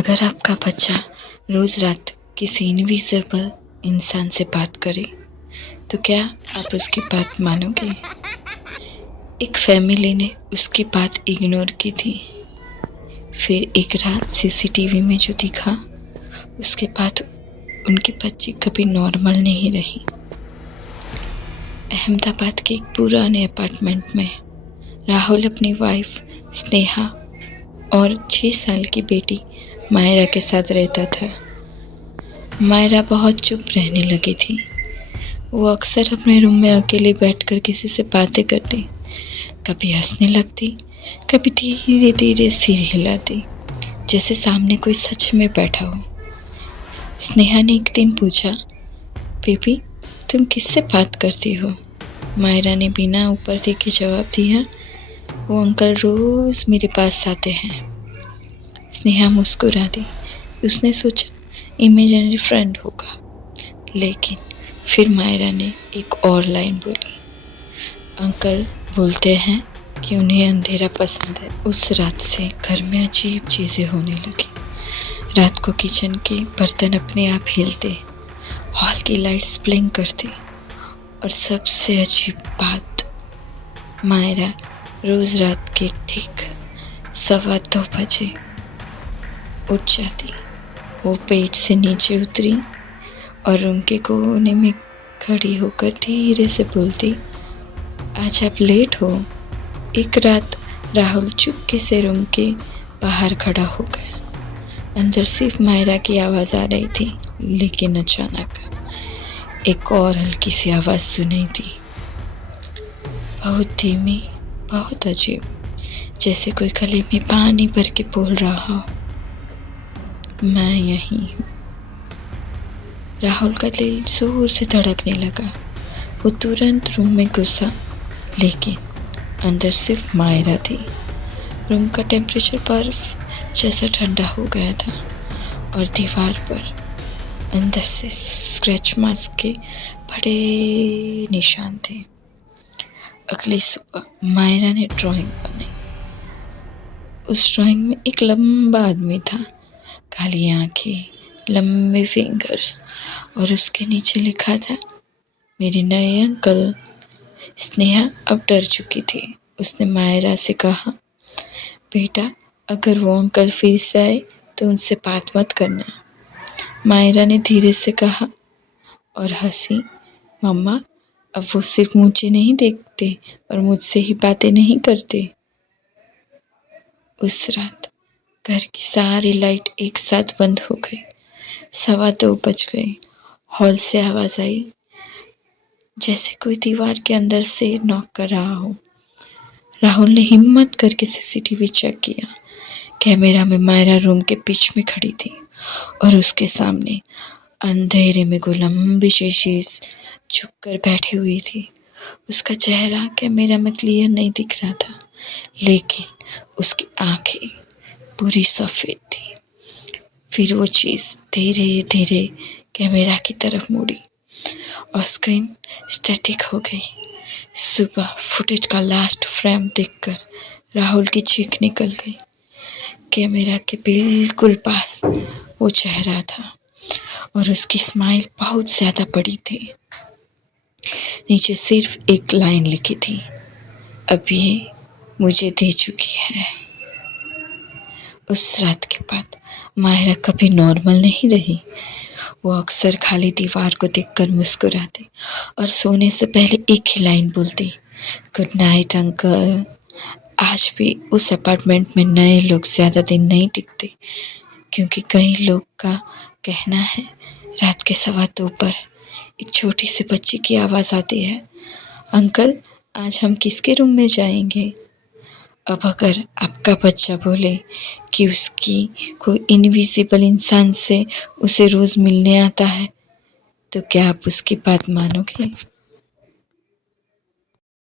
अगर आपका बच्चा रोज़ रात किसी इनविजिबल इंसान से बात करे तो क्या आप उसकी बात मानोगे? एक फैमिली ने उसकी बात इग्नोर की थी। फिर एक रात सीसीटीवी में जो दिखा उसके बाद उनकी बच्ची कभी नॉर्मल नहीं रही। अहमदाबाद के एक पुराने अपार्टमेंट में राहुल अपनी वाइफ स्नेहा और 6 साल की बेटी मायरा के साथ रहता था। मायरा बहुत चुप रहने लगी थी। वो अक्सर अपने रूम में अकेले बैठकर किसी से बातें करती, कभी हंसने लगती, कभी धीरे धीरे सिर हिलाती, जैसे सामने कोई सच में बैठा हो। स्नेहा ने एक दिन पूछा, बेबी तुम किससे बात करती हो? मायरा ने बिना ऊपर देखे जवाब दिया, वो अंकल रोज़ मेरे पास आते हैं। स्नेहा मुस्कुरा दी। उसने सोचा इमेजिनरी फ्रेंड होगा, लेकिन फिर मायरा ने एक और लाइन बोली, अंकल बोलते हैं कि उन्हें अंधेरा पसंद है। उस रात से घर में अजीब चीज़ें होने लगी। रात को किचन के बर्तन अपने आप हिलते, हॉल की लाइट्स ब्लिंक करती, और सबसे अजीब बात, मायरा रोज़ रात के ठीक 2:15 बजे उठ जाती। वो बेड से नीचे उतरी और रूम के कोने में खड़ी होकर धीरे से बोलती, आज आप लेट हो। एक रात राहुल चुपके से रूम के बाहर खड़ा हो गया। अंदर सिर्फ मायरा की आवाज़ आ रही थी, लेकिन अचानक एक और हल्की सी आवाज़ सुनाई दी, बहुत धीमी, बहुत अजीब, जैसे कोई गले में पानी भर के बोल रहा हो, मैं यहीं हूँ। राहुल का दिल जोर से धड़कने लगा। वो तुरंत रूम में घुसा, लेकिन अंदर सिर्फ मायरा थी। रूम का टेम्परेचर बर्फ जैसा ठंडा हो गया था और दीवार पर अंदर से स्क्रैच मार्क्स के बड़े निशान थे। अगली सुबह मायरा ने ड्राइंग बनाई। उस ड्राइंग में एक लंबा आदमी था, काली आंखें, लंबे फिंगर्स, और उसके नीचे लिखा था, मेरे नए अंकल। स्नेहा अब डर चुकी थी। उसने मायरा से कहा, बेटा अगर वो अंकल फिर से आए तो उनसे बात मत करना। मायरा ने धीरे से कहा और हंसी, मम्मा अब वो सिर्फ मुझे नहीं देखते और मुझसे ही बातें नहीं करते। उस रात घर की सारी लाइट एक साथ बंद हो गई। 2:15 बज गए। हॉल से आवाज़ आई, जैसे कोई दीवार के अंदर से नॉक कर रहा हो। राहुल ने हिम्मत करके सीसीटीवी चेक किया। कैमरा में मायरा रूम के बीच में खड़ी थी और उसके सामने अंधेरे में कोई लंबी सी चीज़ झुककर बैठी हुई थी। उसका चेहरा कैमरा में क्लियर नहीं दिख रहा था, लेकिन उसकी आंखें पूरी सफ़ेद थी। फिर वो चीज़ धीरे धीरे कैमरा की तरफ मुड़ी और स्क्रीन स्टैटिक हो गई। सुबह फुटेज का लास्ट फ्रेम देखकर राहुल की चीख निकल गई। कैमरा के बिल्कुल पास वो चेहरा था और उसकी स्माइल बहुत ज़्यादा बड़ी थी। नीचे सिर्फ एक लाइन लिखी थी, अब ये मुझे दे चुकी है। उस रात के बाद मायरा कभी नॉर्मल नहीं रही। वो अक्सर खाली दीवार को देखकर मुस्कुराती और सोने से पहले एक ही लाइन बोलती, गुड नाइट अंकल। आज भी उस अपार्टमेंट में नए लोग ज़्यादा दिन नहीं टिकते, क्योंकि कई लोग का कहना है रात के 2:15 पर एक छोटी सी बच्ची की आवाज़ आती है, अंकल आज हम किसके रूम में जाएंगे? अब अगर आपका बच्चा बोले कि उसकी कोई इनविजिबल इंसान से उसे रोज़ मिलने आता है, तो क्या आप उसकी बात मानोगे?